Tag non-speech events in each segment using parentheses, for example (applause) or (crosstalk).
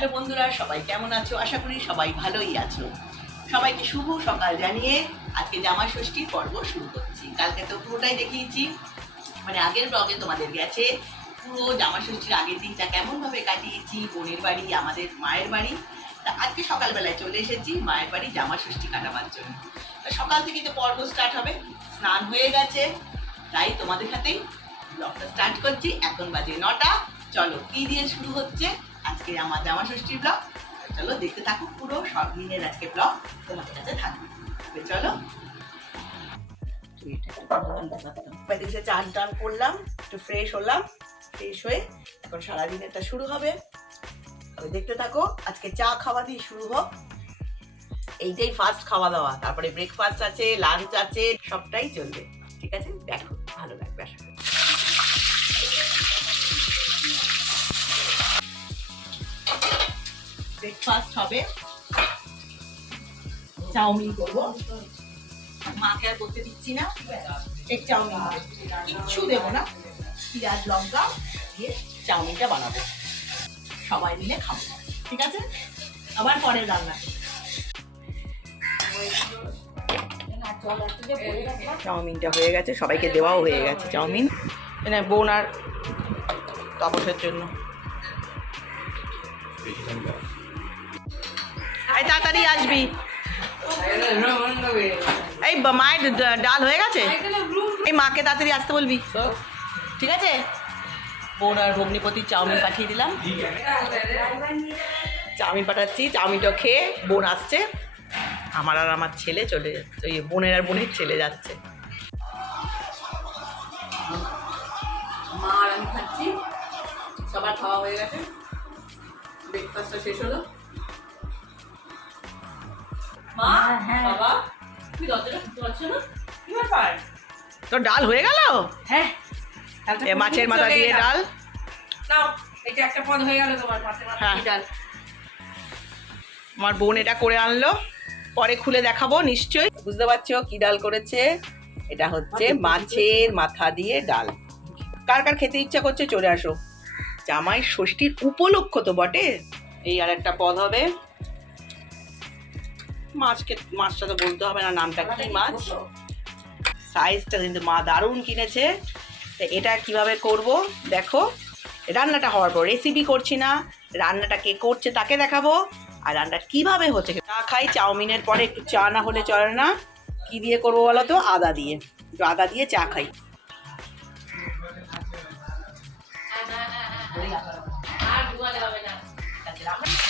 Hello বন্ধুরা, সবাই কেমন আছো? আশা করি সবাই ভালোই আছো। সবাইকে শুভ সকাল জানিয়ে আজকে জামা ষষ্ঠীর পর্ব শুরু করছি। কালকে তো পুরোটাই দেখিয়েছি। মানে আগের ব্লগে তোমাদের গেছে। পুরো জামা ষষ্ঠীর আগের দিনটা কেমনভাবে কাটিয়েছি, বোনের বাড়ি, আমাদের মায়ের বাড়ি। তা আজকে সকালবেলায় চলে এসেছি মায়ের বাড়ি জামা ষষ্ঠী কাটাবার জন্য। তা সকাল থেকে তো পর্ব স্টার্ট হবে। স্নান হয়ে গেছে। তাই তোমাদের সাথেই ব্লগটা স্টার্ট করছি। এখন বাজে নটা। চলো, কি দিয়ে শুরু হচ্ছে? আজকে আমার জামা ষষ্ঠীর ব্লগ। চলো দেখতে থাকো পুরো সব দিনের আজকে ব্লগ। তোমাদের কাছে থাকবে। চলো। চান টান করলাম, একটু ফ্রেশ হলাম ফ্রেশ হয়ে এখন সারাদিনেরটা শুরু হবে। দেখতে থাকো, আজকে চা খাওয়া দিয়ে শুরু হোক। এইটাই ফার্স্ট খাওয়া দাওয়া। তারপরে ব্রেকফাস্ট আছে লাঞ্চ আছে, সবটাই চলবে। ঠিক আছে? দেখো, ভালো লাগবে আশা ব্রেকফাস্ট হবে। চাউমিন করব। মাকে আর করতে দিচ্ছি না। এক চাউমিন কিচ্ছু দেবো না। পিঁয়াজ, লঙ্কা দিয়ে চাউমিনটা বানাবো। সবাই মিলে খাব। ঠিক আছে? আবার পরের রান্না চাউমিনটা হয়ে গেছে। সবাইকে দেওয়াও হয়ে গেছে চাউমিন। মানে বোন আর তাপসের জন্য। এই তাড়াতাড়ি আসবি। এই মায়ের ডাল হয়ে গেছে? এই মাকে তাড়াতাড়ি আসতে বলবি। ঠিক আছে? বোন আর ভগ্নিপতি চাউমিন পাঠিয়ে দিলাম। চাউমিন পাঠাচ্ছি চাউমিনটা খেয়ে বোন আসছে। আমার আর আমার ছেলে চলে যাচ্ছে, ওই বোনের আর বোনের ছেলে যাচ্ছে। সবার খাওয়া হয়ে গেছে। ব্রেকফাস্টটা শেষ হলো। মা বাবা তুই দরজাটা খুলতে পারছ না? কি ব্যাপার? তোর ডাল হয়ে গেল? হ্যাঁ মাছের মাথা দিয়ে ডাল। নাও এটা একটা পদ হয়ে গেল তোমার মাছের মাথা হ্যাঁ। দিয়ে ডাল। আমার বোন এটা করে আনলো। পরে খুলে দেখাবো নিশ্চয়ই। বুঝতে পারছ কি ডাল করেছে? এটা হচ্ছে মাছের মাথা দিয়ে ডাল। কার কার খেতে ইচ্ছা করছে চলে আসো। জামাই ষষ্ঠীর উপলক্ষ তো বটে। এই আর একটা পদ হবে। মাছকে মাছটা তো বলতে হবে না নামটা কি মাছ? সাইজটা কিন্তু মা দারুণ কিনেছে। তো এটা কীভাবে করব? দেখো রান্নাটা হওয়ার পর রেসিপি করছি না রান্নাটা কে করছে তাকে দেখাবো। আর রান্না কীভাবে হচ্ছে চা খাই চাউমিনের পরে একটু চা না হলে চলে না। কি দিয়ে করব বলো তো? আদা দিয়ে। একটু আদা দিয়ে চা খাই। আর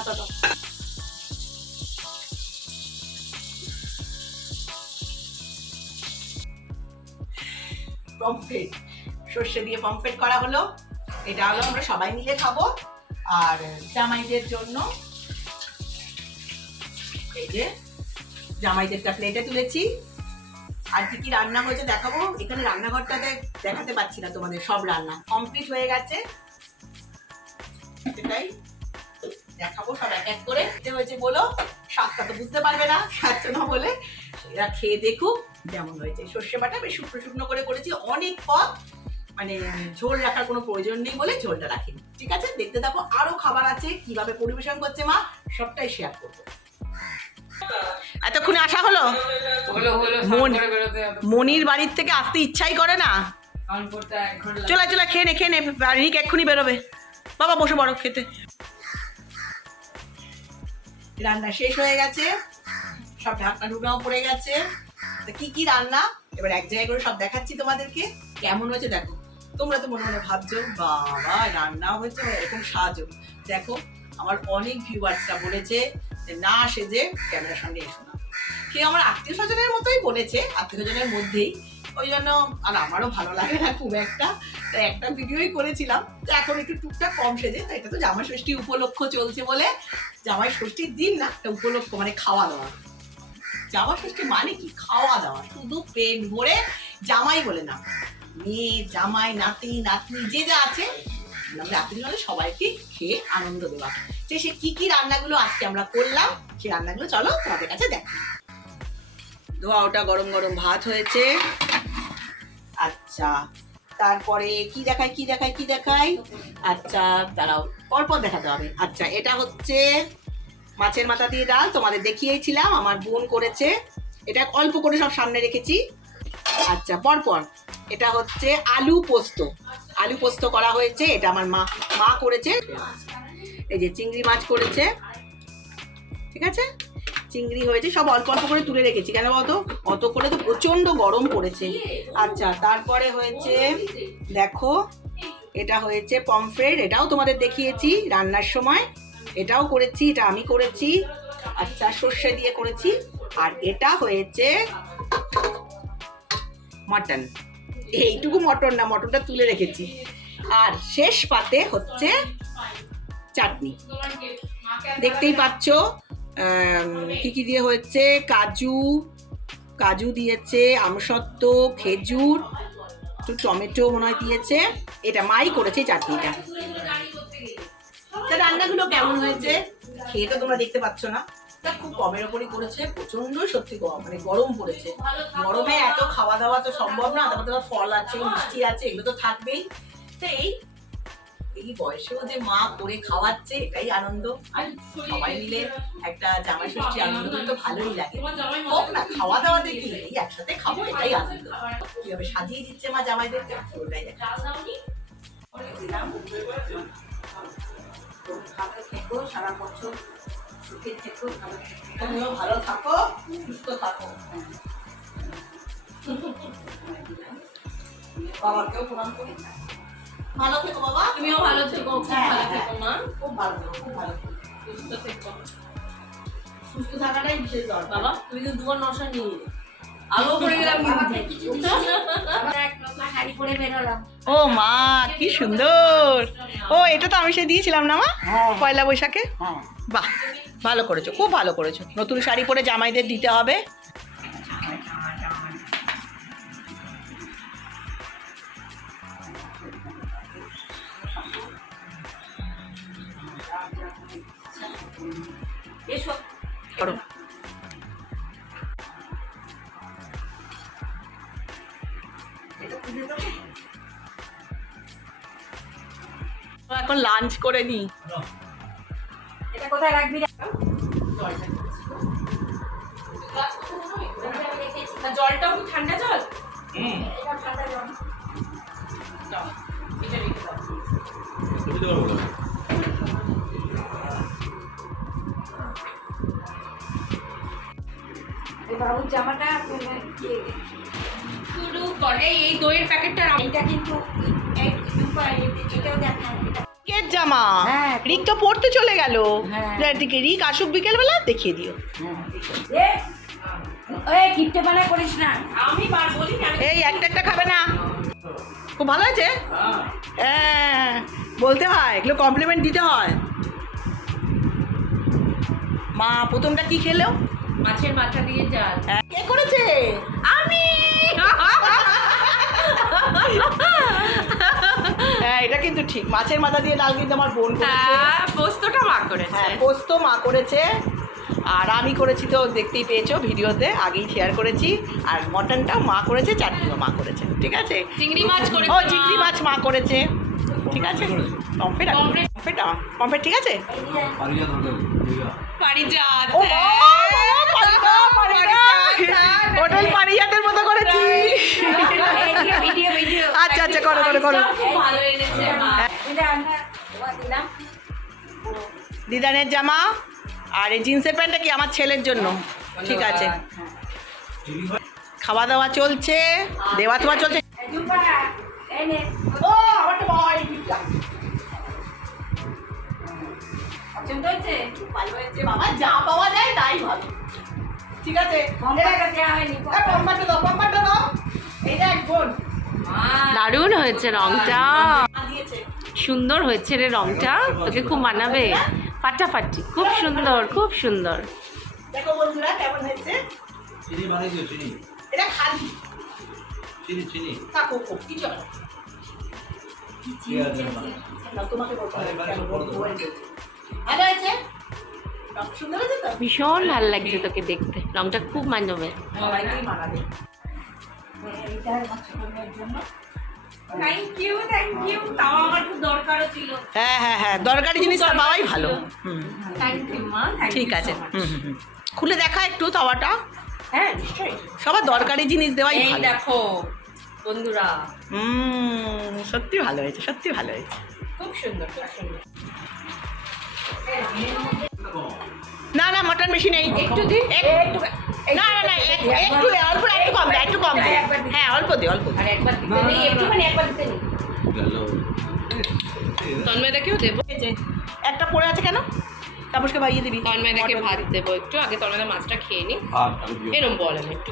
হাতা দাও পমফ্রেট সর্ষে দিয়ে পমফ্রেট করা হলো। এটা হলো আমরা সবাই মিলে খাব। আর জামাইদের জন্য এই যে জামাইদেরটা প্লেটে তুলেছি। আর কি কি রান্না হয়েছে দেখাবো। এখানে রান্নাঘরটাতে দেখাতে পাচ্ছি না তোমাদের সব রান্না। কমপ্লিট হয়ে গেছে। সেটাই। দেখাবো সব এক এক করে। খেতে হয়েছে বলো স্বাদটা তো বুঝতে পারবে না খাচ্ছে না বলে এরা খেয়ে দেখুক যেমন হয়েছে। সর্ষে বাটা বেশ শুকনো শুকনো করে করেছি অনেক পদ মানে ঝোল রাখার কোনো প্রয়োজন নেই বলে ঝোলটা রাখিনি। ঠিক আছে? দেখতে থাকো আরও খাবার আছে কীভাবে পরিবেশন করছে মা সবটাই শেয়ার করব। এতক্ষণে আসা হলো? মন- মনির বাড়ির থেকে আসতে ইচ্ছাই করে না? চলে চলে খেয়ে নে খেয়ে নে রিক এক্ষুনি বেরোবে। বাবা বসে বড় খেতে। রান্না শেষ হয়ে গেছে। সব ঢাকনা ঢুকনাও পড়ে গেছে। তা কি কি রান্না? এবার এক জায়গায় করে সব দেখাচ্ছি তোমাদেরকে। কেমন হয়েছে দেখো। তোমরা তো মনে মনে ভাবছ, বাবা, রান্না হয়েছে এরকম সাজো। দেখো, আমার অনেক ভিউয়ার্সরা বলেছে যে, না সেজে ক্যামেরার সামনে এসো না। সে আমার আত্মীয় স্বজনের মতোই বলেছে আত্মীয় স্বজনের মধ্যেই। ওই জন্য, আর আমারও ভালো লাগে না খুব একটা। তাই একটা ভিডিওই করেছিলাম। তো এখন একটু টুকটাক কম সেজে, তো এটা তো জামাই ষষ্ঠী উপলক্ষ চলছে বলে। জামাই ষষ্ঠীর দিন না, একটা উপলক্ষ মানে খাওয়া দাওয়া। জামাই ষষ্ঠী মানে কি? খাওয়া দাওয়া। শুধু পেট ভরে জামাই বলে না। মেয়ে, জামাই, নাতি, নাতনি, যে যা আছে। আমরা রাত্রি হলে সবাইকে খেয়ে আনন্দ দেওয়া। যে সে কি কি রান্নাগুলো আজকে আমরা করলাম সেই রান্নাগুলো চলো তোমাদের কাছে দেখ ধোয়া ওটা গরম গরম ভাত হয়েছে। আচ্ছা তারপরে কি দেখায় কি দেখায় কি দেখায়? আচ্ছা দাঁড়াও, পরপর দেখাতে হবে। আচ্ছা এটা হচ্ছে মাছের মাথা দিয়ে ডাল, তোমাদের দেখিয়েছিলাম, আমার বোন করেছে। এটা অল্প করে সব সামনে রেখেছি। আচ্ছা পরপর, এটা হচ্ছে আলু পোস্ত। আলু পোস্ত করা হয়েছে, এটা আমার মা মা করেছে। এই যে চিংড়ি মাছ করেছে। ঠিক আছে? চিংড়ি হয়েছে, সব অল্প অল্প করে তুলে রেখেছি। কেন বলতো? অত করে তো প্রচণ্ড গরম পড়েছে। আচ্ছা তারপরে হয়েছে, দেখো, এটা হয়েছে পমফ্রেট, এটাও তোমাদের দেখিয়েছি রান্নার সময়। এটাও করেছি, এটা আমি করেছি আচ্ছা সর্ষে দিয়ে করেছি। আর এটা হয়েছে মটন। এইটুকু মটন না, মটনটা তুলে রেখেছি। আর শেষ পাতে হচ্ছে চাটনি। দেখতেই পাচ্ছ? কি কি দিয়ে হয়েছে? কাজু কাজু দিয়েছে, আমসত্ত্ব, খেজুর, একটু টমেটো মনে হয় দিয়েছে। এটা মাই করেছে চাটনিটা। তা রান্নাগুলো কেমন হয়েছে? খেয়ে তো তোমরা দেখতে পাচ্ছ না। তা খুব কমের ওপরই করেছে, প্রচণ্ড সত্যি গরম মানে গরম পড়েছে। গরমে এত খাওয়া দাওয়া তো সম্ভব না, তারপর তোমার ফল আছে, মিষ্টি আছে, এগুলো তো থাকবেই। তো এই এই বয়সেও যে মা করে খাওয়াচ্ছে, এটাই আনন্দ। আর সবাই মিলে একটা জামাই ষষ্ঠী আনন্দ তো ভালোই লাগে। হোক না খাওয়া দাওয়া দেখি, এই একসাথে খাব, এটাই আনন্দ। কীভাবে সাজিয়ে দিচ্ছে মা জামাইদেরকে ওটাই সারা বছর সুখে থেকো, ভালো থেকো। তুমিও ভালো থাকো, সুস্থ থাকো। বাবাকেও প্রণাম করি। ভালো থেকো বাবা। তুমিও ভালো থেকো খুব হ্যাঁ, ভালো হ্যাঁ। থেকো মা। খুব ভালো থেকো খুব ভালো। থেকো। সুস্থ থেকো। সুস্থ থাকাটাই বিশেষ দরকার। বাবা তুমি কিন্তু দুবার নশা নিয়ে আলো গেলাম ও মা কি সুন্দর। ও এটা তো আমি সে দিয়েছিলাম না মা? পয়লা বৈশাখে? বাহ ভালো করেছ খুব ভালো করেছ। নতুন শাড়ি পরে জামাইদের দিতে হবে। লাঞ্চ করে নি। এটা কোথায় রাখবি জলটাও কি ঠান্ডা জল? এটা ঠান্ডা জল। এটা রেখে দাও। এই বাবুর জামাটা মানে, শুরু করে এই দইয়ের প্যাকেটটা এইটা কিন্তু এটাও দেখা এটা রিকের জামা। হ্যাঁ। রিক তো পড়তে চলে গেল। হ্যাঁ। দিকে রিক আসুক বিকেলবেলা দেখিয়ে দিও। করিস না। আমি না। এই একটা একটা খাবে না। খুব ভালো আছে হ্যাঁ বলতে হয় এগুলো কমপ্লিমেন্ট দিতে হয়। মা প্রথমটা কি খেলো? মাছের মাথা দিয়ে হ্যাঁ, কে করেছে? আমি। হ্যাঁ এটা কিন্তু ঠিক। মাছের মাথা দিয়ে ডাল কিন্তু আমার বোন করেছে। হ্যাঁ পোস্তটা মা করেছে। হ্যাঁ পোস্ত মা করেছে। আর আমি করেছি তো দেখতেই পেয়েছ ভিডিওতে আগেই শেয়ার করেছি। আর মটনটা মা করেছে চাটনিও মা করেছে ঠিক আছে? চিংড়ি মাছ করে ও চিংড়ি মাছ মা করেছে ঠিক আছে? Pomfret pomfret. পমফ্রেট ঠিক আছে? পারিজাত পারিদা। হোটেল পারিজাতের মতো করেছি। ভিডিও ভিডিও আচ্ছা আচ্ছা করো করো করো। আমরা দিদানের জামা আর এই জিন্সের প্যান্টটা কি আমার ছেলের জন্য? ঠিক আছে। খাওয়া দাওয়া চলছে। দেওয়া তোমার চলছে ও আমারটা বাবা ভালো হয়েছে বাবা যা পাওয়া যায় তাই ভালো ঠিক আছে? কম্পাটা দেওয়া হয়নি কম্পাটা দাও কম্পাটা দাও। এইটা এক বোন। দারুণ হয়েছে রংটা। সুন্দর হয়েছে রে রংটা। তোকে খুব মানাবে। ফাটাফাটি খুব সুন্দর খুব সুন্দর। দেখো বন্ধুরা কেমন হয়েছে? চিনি বানিয়েছো চিনি? এটা খালি। চিনি চিনি। থাকো কিছু হবে না। ঠিক আছে না, তোমাকে বলতে। ভালো হয়েছে? ভীষণ ভালো লাগছে তোকে দেখতে। রংটা খুব মানবে। হ্যাঁ হ্যাঁ হ্যাঁ দরকারি জিনিসটা পাওয়াই ভালো। ঠিক আছে। হুম হুম হুম। খুলে দেখা একটু তাওয়াটা। হ্যাঁ সবার দরকারি জিনিস দেওয়াই এই দেখো বন্ধুরা। হুম সত্যি ভালো হয়েছে সত্যি ভালো হয়েছে। খুব সুন্দর খুব সুন্দর। না না মটন বেশি নেই একটু দিন একটু না না না একটু অল্প একটু কম একটু কম দে। হ্যাঁ অল্প দে অল্প তন্ময়দাকেও দেবো? একটা পড়ে আছে কেন? তাপসকে ভাইয়ে দিবি। তন্ময়দাকে ভাত দেবো একটু আগে তন্ময়দা মাছটা খেয়ে নি। এরম বলেন একটু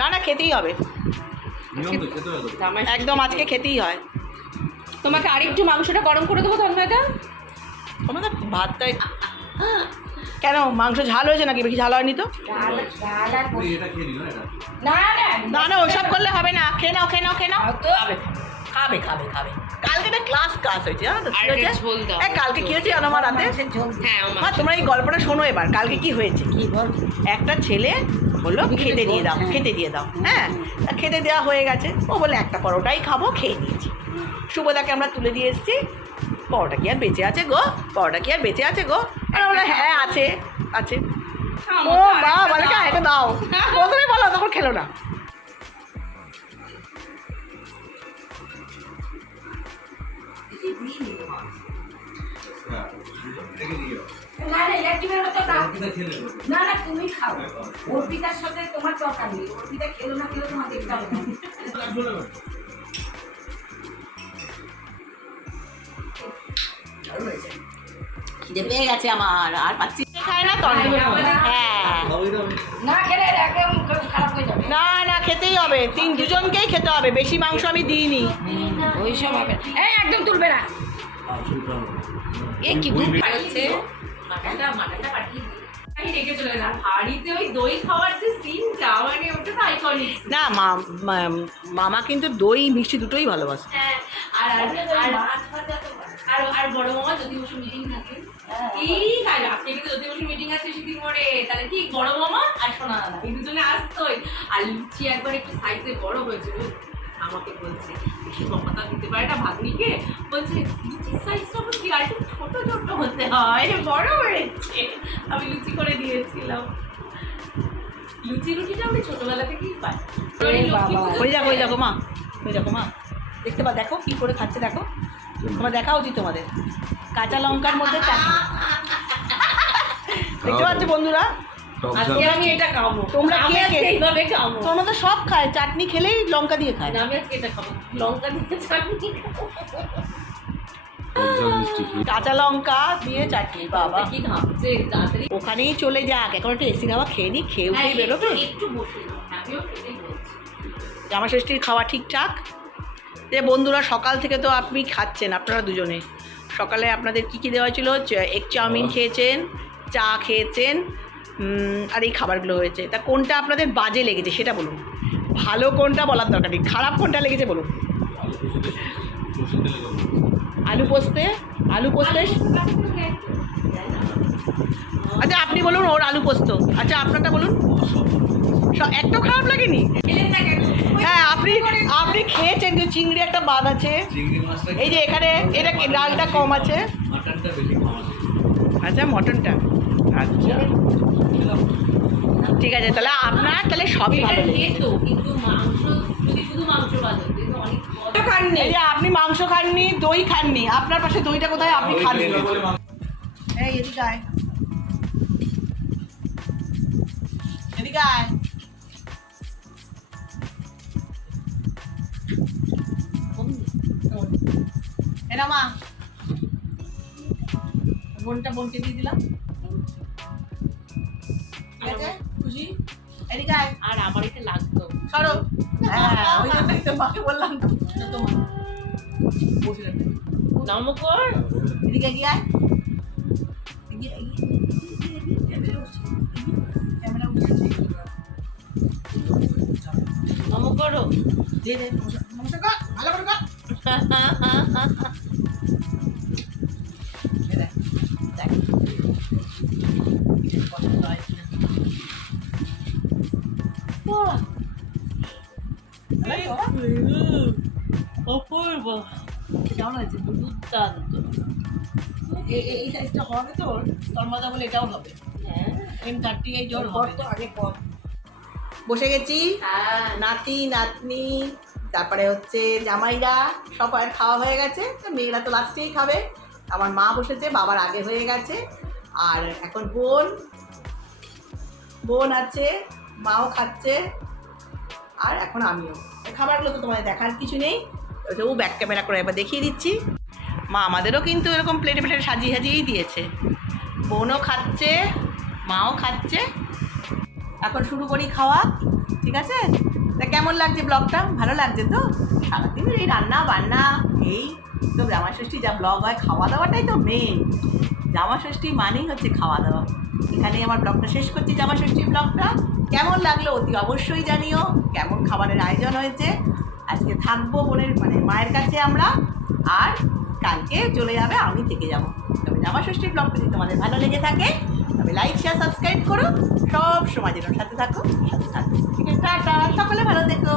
না না খেতেই হবে। একদম আজকে খেতেই হয়। তোমাকে আরেকটু মাংসটা গরম করে দেবো তন্ময়দা? আমাদের ভাতটাই কেন মাংস ঝাল হয়েছে নাকি? বেশি ঝাল হয়নি তো? না না না। না না ওসব করলে হবে না। খেয়ে নাও খেয়ে নাও খেয়ে নাও। খাবে খাবে খাবে খাবে। কালকে না ক্লাস ক্লাস হয়েছে জানো তো একটা। এই কালকে কি হয়েছে জানো আমার রাতে? হ্যাঁ মা। তোমরা এই গল্পটা শোনো এবার। কালকে কি হয়েছে? কি বল? একটা ছেলে বলল খেতে দিয়ে দাও হ্যাঁ। খেতে দিয়ে দাও। হ্যাঁ তা খেতে দেওয়া হয়ে গেছে। ও বলে একটা পরোটাই খাব খেয়ে নিয়েছি। শুভদাকে আমরা তুলে দিয়ে এসেছি। পরোটা কি আর বেঁচে আছে গো? পরোটা কি আর বেঁচে আছে গো? আর আমরা হ্যাঁ আছে আছে। ও বা বলে কা এটা দাও। প্রথমে বলো তখন খেলো না। হ্যাঁ না না মতো তুমি খাও। অর্পিতার সাথে তোমার দরকার নেই। অর্পিতা খেলো না খেলো তোমার খিদে পেয়ে গেছে আমার আর পাচ্ছি না। খায় না তন্ময়। হ্যাঁ। না না খেলে একদম খারাপ যাবে। না না খেতেই হবে। তিন দুজনকেই খেতে হবে। বেশি মাংস আমি দিইনি। ওই সব হবে এই একদম তুলবে না। এ কি দুধ পাঠাচ্ছে মাটনটা মাটনটা পাঠিয়ে রেখে চলে গেলাম হাড়িতে ওই দই খাওয়ার যে সিনটা মানে ওটা তো আইকনিক না মা মা- মামা কিন্তু দই মিষ্টি দুটোই ভালোবাসে হ্যাঁ আর আর আর আর আর বড় মামা যদি বসে মিটিং থাকে। এই কাজ আজকে কিন্তু যদি বসে মিটিং আছে সেদিন পরে তাহলে কি বড় মামা আর সোনা দাদা। এই দুজনে আসতোই। আর লুচি একবার একটু সাইজে বড় হয়েছে? আমাকে বলছে। মমতা দিতে পারে না ভাগ্নিকে বলছে লুচির সাইজটা কি আর একটু ছোট ছোট হতে হয় বড় হয়েছে। আমি লুচি করে দিয়েছিলাম। লুচি রুটিটা আমি ছোটবেলা থেকেই পাই। ওই দেখো ওই দেখো মা ওই দেখো মা। দেখতে পা দেখো কি করে খাচ্ছে দেখো। তোমার দেখা উচিত তোমাদের। কাঁচা লঙ্কার মধ্যে (laughs) দেখতে পাচ্ছ বন্ধুরা? আজকে আমি এটা খাব। তোমরা কে কে? এইভাবে খাব। তোমার তো সব খায় চাটনি খেলেই লঙ্কা দিয়ে খায়। আমি আজকে এটা খাব লঙ্কা দিয়ে চাটনি খাব। টক ঝাল মিষ্টি খেয়ে। কাঁচা লঙ্কা দিয়ে চাটনি বাবা। কি ভাবছে তাড়াতাড়ি ওখানেই চলে যাক এখন একটু এসি খাওয়া খেয়ে নি খেয়ে হ্যাঁ, উঠেই বেরোবে। একটু- বসে বলছি। জামা ষষ্ঠীর খাওয়া ঠিকঠাক? যে বন্ধুরা সকাল থেকে তো আপনি খাচ্ছেন আপনারা দুজনে। সকালে আপনাদের কী কী দেওয়া ছিল এগ চাউমিন খেয়েছেন চা খেয়েছেন আর এই খাবারগুলো হয়েছে। তা কোনটা আপনাদের বাজে লেগেছে সেটা বলুন। ভালো কোনটা বলার দরকার নেই খারাপ কোনটা লেগেছে বলুন। আলু পোস্ত। আলু পোস্তে। আচ্ছা আপনি বলুন ওর আলু পোস্ত। আচ্ছা আপনারটা বলুন। একটাও খারাপ লাগেনি? হ্যাঁ আপনি আপনি খেয়েছেন যে চিংড়ি একটা বাদ আছে। এই যে এখানে এটা ডালটা কম আছে। আচ্ছা মটনটা। আচ্ছা। ঠিক আছে তাহলে আপনার তাহলে সবই ভালো কিন্তু মাংস যদি শুধু যে আপনি মাংস খাননি দই খাননি আপনার পাশে দইটা কোথায় আপনি খাননি। এদিকে আয়। এদিকে আয়। এনা মা। বোনটা বোনকে দিয়ে দিলাম। এদিকে আর আমার এতে লাগতো সরো হ্যাঁ ওই জন্যই তো মাকে বললাম এটা তোমার বসে কর এদিকে এগিয়ে আয় এগিয়ে এগিয়ে এগিয়ে, কেমন হয়েছে দুর্দান্ত এই সাইজটা হবে তো? তোর মজা বলে এটাও হবে। হ্যাঁ। এম থার্টি এইট ওর হবে। তো আগে পর বসে গেছি। হ্যাঁ। নাতি নাতনি তারপরে হচ্ছে জামাইরা সবার খাওয়া হয়ে গেছে। তো মেয়েরা তো লাস্টেই খাবে। আমার মা বসেছে বাবার আগে হয়ে গেছে। আর এখন বোন। বোন আছে মাও খাচ্ছে। আর এখন আমিও। এই খাবারগুলো তো তোমাদের দেখার কিছু নেই। ও ব্যাক ক্যামেরা করে একবার দেখিয়ে দিচ্ছি। মা আমাদেরও কিন্তু এরকম প্লেটে প্লেটে সাজিয়ে সাজিয়েই দিয়েছে। বোনও খাচ্ছে, মাও খাচ্ছে। এখন শুরু করি খাওয়া, ঠিক আছে? তা কেমন লাগছে ব্লগটা? ভালো লাগছে তো? সারাদিন এই রান্না বান্না, এই তো জামা ষষ্ঠী যা ব্লগ হয় খাওয়া দাওয়াটাই তো মেন জামা ষষ্ঠী মানেই হচ্ছে খাওয়া দাওয়া এখানেই আমার ব্লগটা শেষ করছি জামা ষষ্ঠীর ব্লগটা কেমন লাগল অতি অবশ্যই জানিও। কেমন খাবারের আয়োজন হয়েছে? আজকে থাকব বোনের মানে মায়ের কাছে আমরা, আর কালকে চলে যাবে আমি থেকে যাব। তবে জামা ষষ্ঠীর ব্লগটা যদি তোমাদের ভালো লেগে থাকে, তবে লাইক শেয়ার সাবস্ক্রাইব করো। সব সময় যেন সাথে থাকো সাথে থাকো। ঠিক আছে টাটা। সকলে ভালো থেকো।